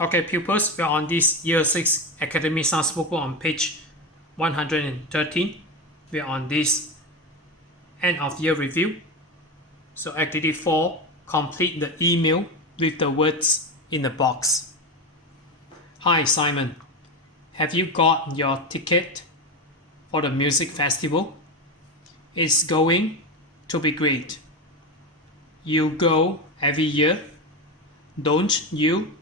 Okay, pupils, we are on this Year 6 Academy Stars Workbook on page 113. We are on this end of year review. So activity 4, complete the email with the words in the box. Hi Simon, have you got your ticket for the music festival? It's going to be great. You go every year, don't you?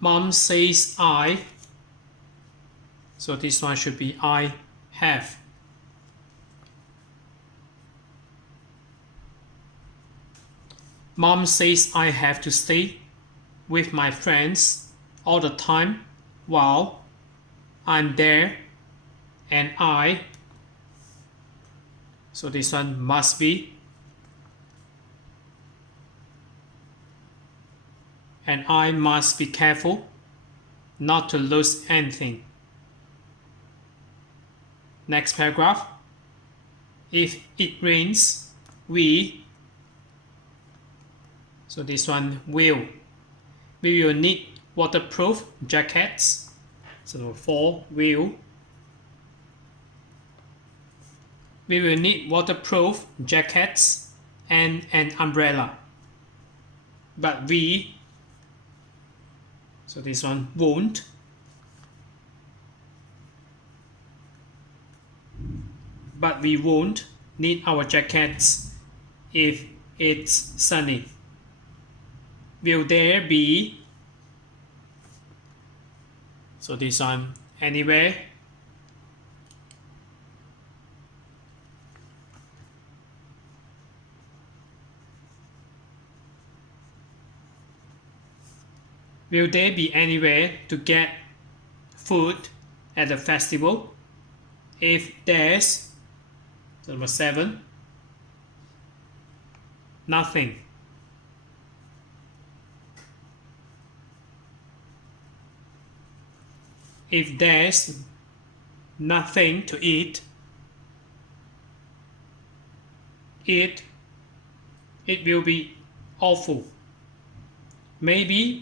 Mom says so this one should be I have. Mom says I have to stay with my friends all the time while I'm there, and so this one must be, and I must be careful not to lose anything. Next paragraph. If it rains, so this one we will need waterproof jackets. So for we will need waterproof jackets and an umbrella. But so this one won't. But we won't need our jackets if it's sunny. Will there be, so this one anywhere, will there be anywhere to get food at the festival? If there's, so number 7, nothing. If there's nothing to eat, it will be awful. Maybe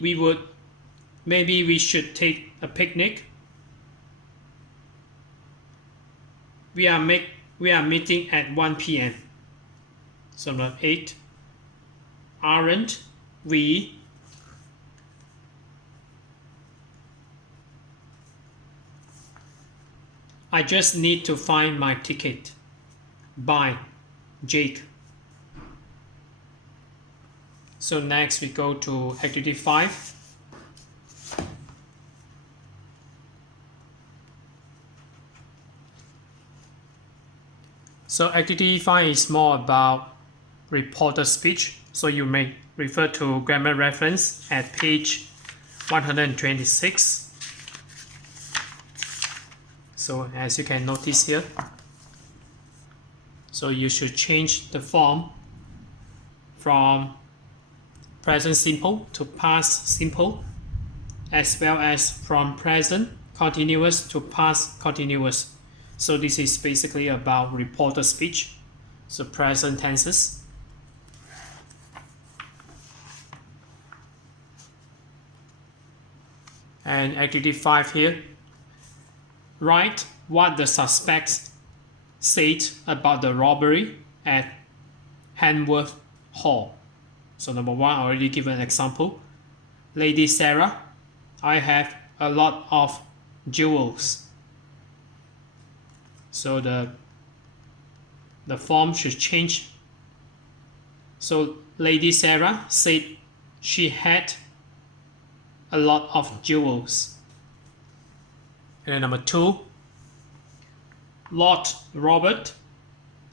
we should take a picnic. We are meeting at 1 p.m. So number 8. Aren't we? I just need to find my ticket. By Jake. So next we go to activity 5. So activity 5 is more about reporter speech. So you may refer to grammar reference at page 126. So as you can notice here, so you should change the form from present simple to past simple, as well as from present continuous to past continuous. So this is basically about reporter speech, so present tenses. And activity 5 here. Write what the suspects said about the robbery at Hanworth Hall. So number 1, I already given an example. Lady Sarah, I have a lot of jewels. So the form should change. So Lady Sarah said she had a lot of jewels. And then number 2, Lord Robert,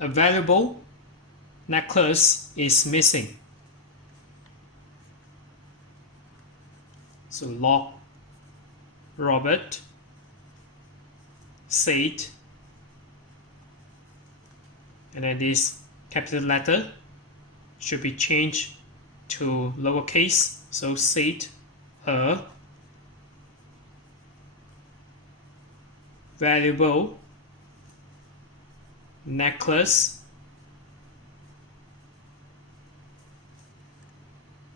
a valuable necklace is missing. So Lord Robert said, and then this capital letter should be changed to lowercase. So said a valuable necklace.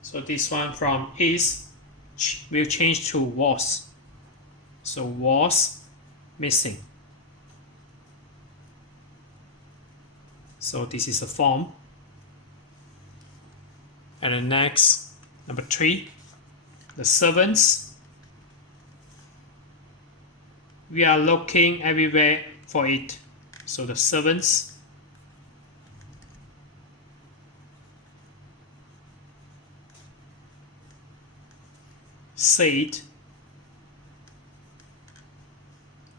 So this one from is will change to was. So was missing. So this is a form. And the next, number 3, the servants. We are looking everywhere for it. So the servants said.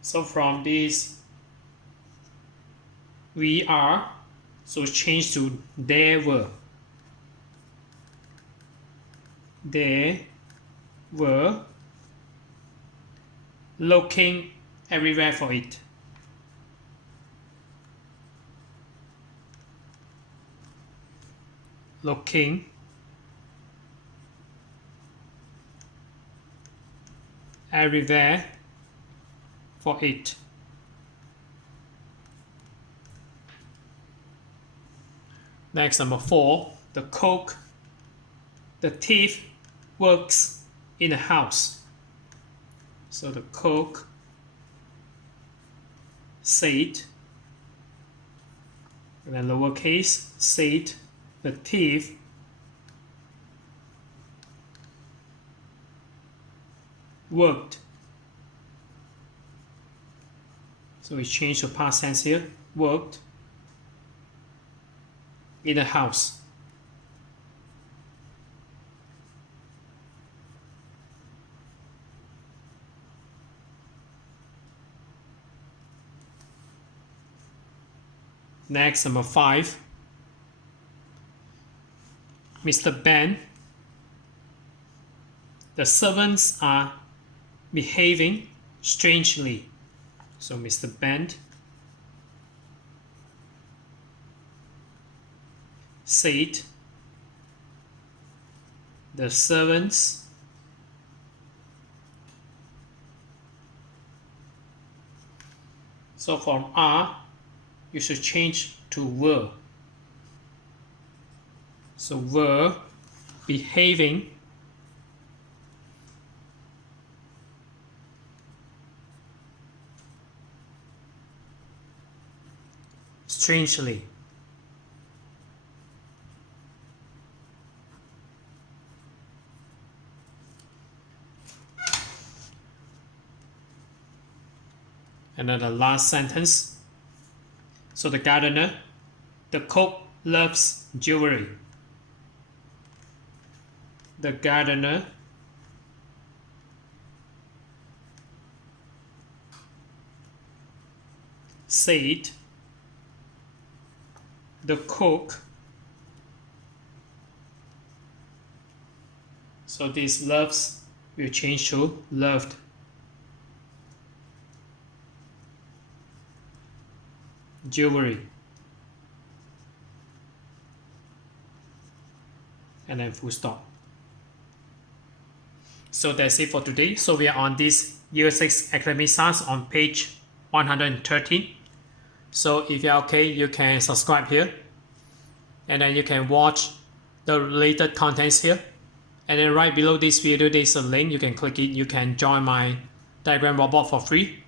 So from this we are, so change to there were. They were looking everywhere for it. Looking everywhere for it. Next, number 4, the cook. The thief works in a house. So the cook said, and then lowercase, said the thief worked. So we change to past tense here, worked in a house. Next, number 5, Mr. Ben. The servants are behaving strangely. So Mr. Ben said the servants so from are you should change to were. So were behaving strangely. And then the last sentence. So the gardener, the cook loves jewelry. The gardener said the cook. So this loves will change to loved. Jewelry. And then full stop. So that's it for today. So we are on this Year 6 Academy Stars on page 113. So if you're okay, you can subscribe here. And then you can watch the related contents here. And then right below this video, there's a link. You can click it. You can join my diagram robot for free.